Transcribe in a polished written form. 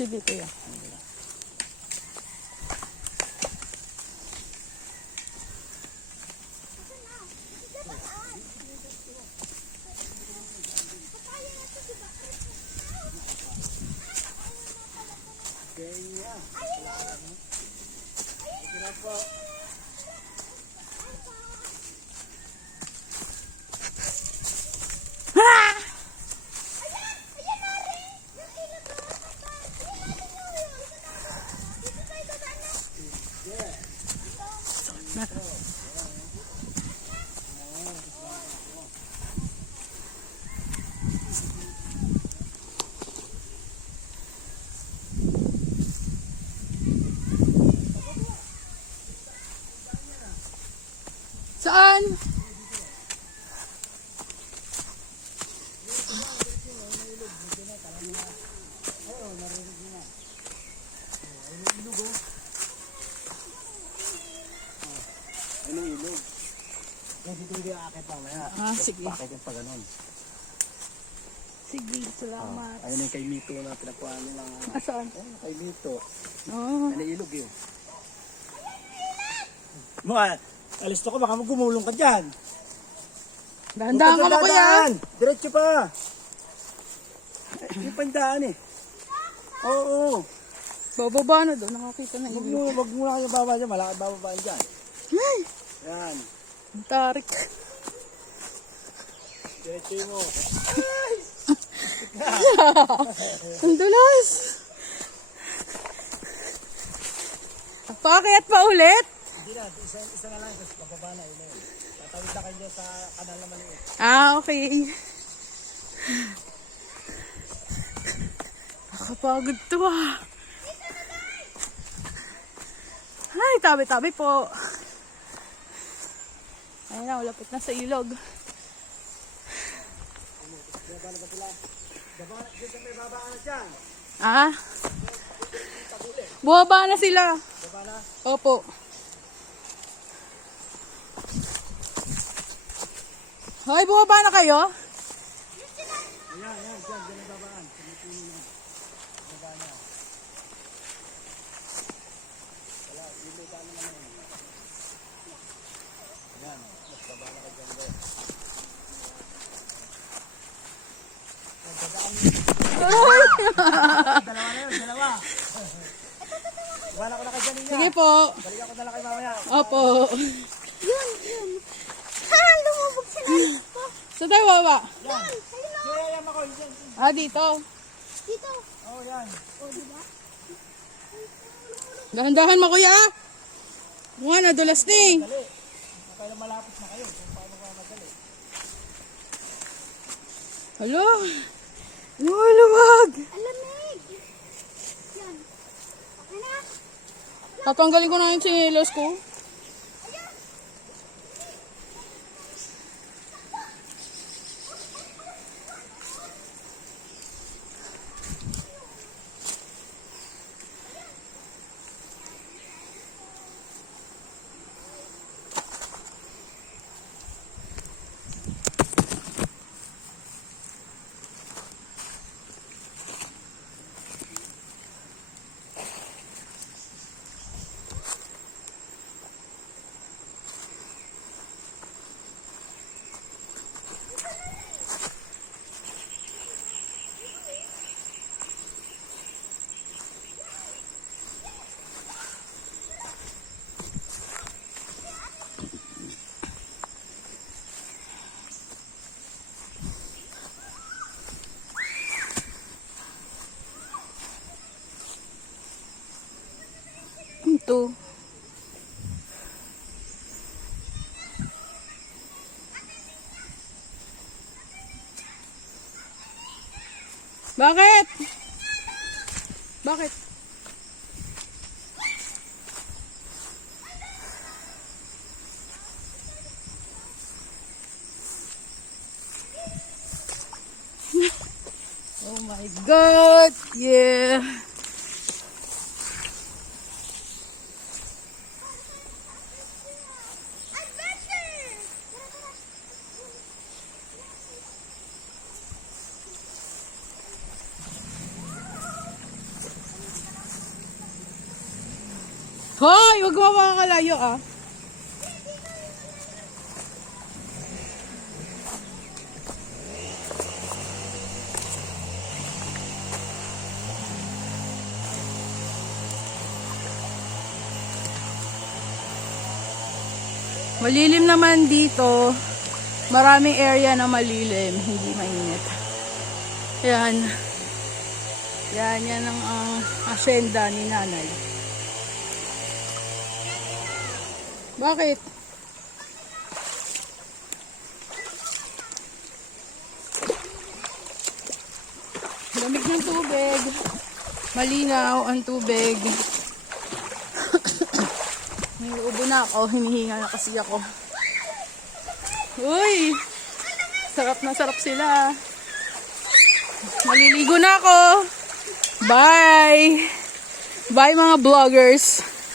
Sige, kuya. Saan? Anong ilog? Kasi dito yung akit mamaya. Ah, sige. Bakit yung pa ganun? Sige, salamat. Ayun yung kay Mito na pinakuha nila. Saan? Ayun, kay Mito. Oh. Ano ilog yun? Mga, alis ko baka magumulong ka dyan. Dahan-dahan ka mo, kuya. Diretso pa. Yung pandaan eh. Oo. Bababa na doon. Nakakita na Wag ilog. mo na kayo baba dyan. Malaki bababaan dyan. Ay! Yan. Ang tarik. Diretso mo. Ang dulas. Paakyat pa ulit? Hindi na. Isa na lang. Tapos bababa na. Yun. Tatawid na kayo sa kanal naman yun. Ah, okay. Nakapagod to ah. Ay, tabi-tabi po. Ayun na, ulapit na sa ilog. Baba na ba sila? Dito may babaan na dyan. Ah? Buwaba na sila. Baba na. Opo. Hoy, buwaba na kayo? Ayan, dyan may babaan. Puno na. Baba na. Wala, ilog ka naman yun. Ayan, baba na ka dyan doon. Dalawa na yun, dalawa. Wala ko na kay Janina. Sige po. Balikan ko na lang kay mamaya. Opo. Yun. Ha, lumubog sa langit ko. Sa tayo baba? Yan. Yan ako. Yan. Ah, dito. Dito. Oh, yan. O, diba? Dahan-dahan mo, kuya. Nga, nadulas na eh. Dali. Kaya malapit na kayo. Kung paano ka madali. Hala. Luwag. Alamig. Yan. Okay na. Tatanggalin ko na yung sinilos ko. Ito. Bakit? Bakit? Oh my God! Yeah! Hoy, wag mo makakalayo ah. Malilim naman dito. Maraming area na malilim, hindi mainit. Yan. Yan ang asyenda ni nanay. Bakit? Lamig ng tubig. Malinaw ang tubig. May ubo na ako, hinihinga na kasi ako. Uy! Sarap na sarap sila. Maliligo na ako. Bye! Bye mga vloggers!